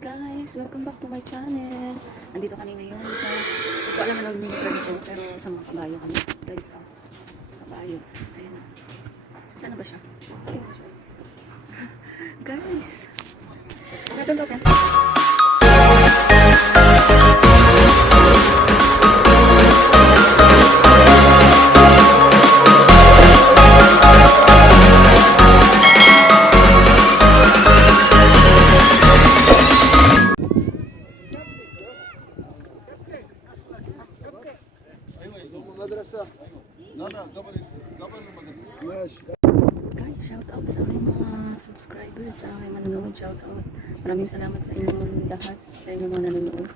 guys! Welcome back to my channel. Nandito kami ngayon sa, hindi ko alam na nag-lugar dito, pero sa mga kabayo kami. Guys, kabayo. Ayan na. Saan na ba siya? Guys! Natin to, Ken. Guys, shout out sa aking mga subscribers, sa aking manonood, shout out. Maraming salamat sa inyong lahat, sa inyong mga nanonood.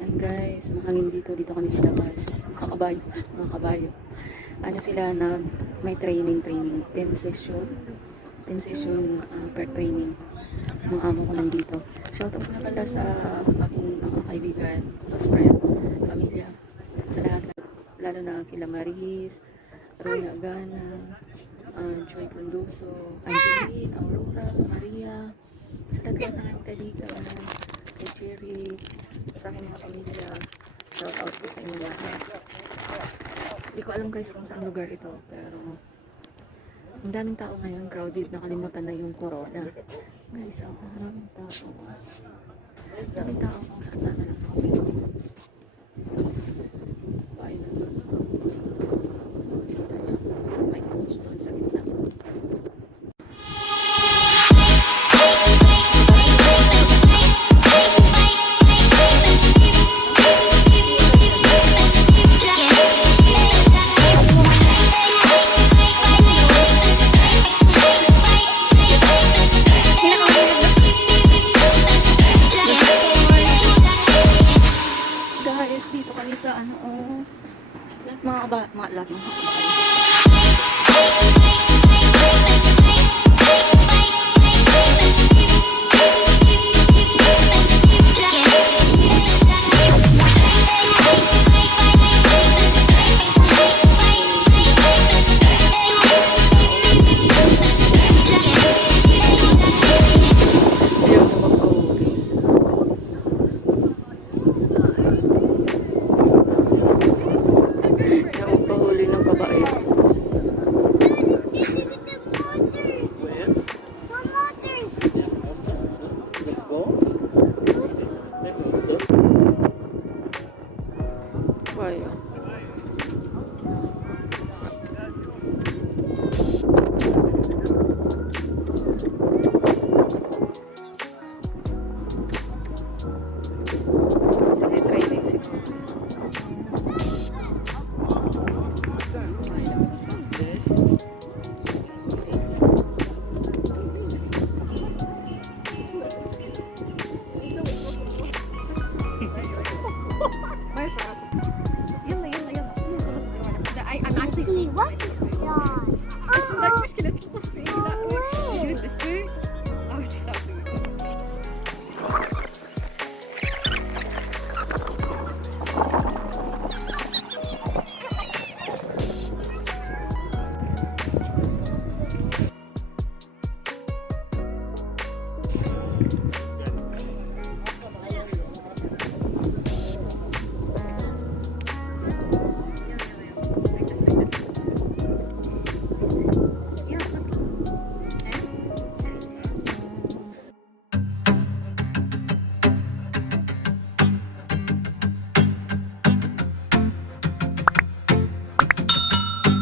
And guys, mahangin dito kami sa labas. Mga kabayo. Ano sila na may training, 10 session per training. Mga amo ko lang dito. Shout out nga pala sa aking mga kaibigan, best friend, pamilya, sa lahat. Lalo na kila Maris, Rona Gana, Joy Pondoso, Angeline, Aurora, Maria, sa lahat ng kaibigan, kay Jerry, sa aking mga pamilya, shout out po sa inyo lahat. Hindi ko alam guys kung saan lugar ito, pero ang daming tao ngayon, crowded, nakalimutan na yung corona. Guys, maraming tao. Maraming tao kung saan na lang ako festival. Guys, bahay na doon. Kita niyo, may post doon sa gitnang. Guys, dito kami sa lahat mga pahuli ng kabayo. Let's go. Kabayo. Training siguro.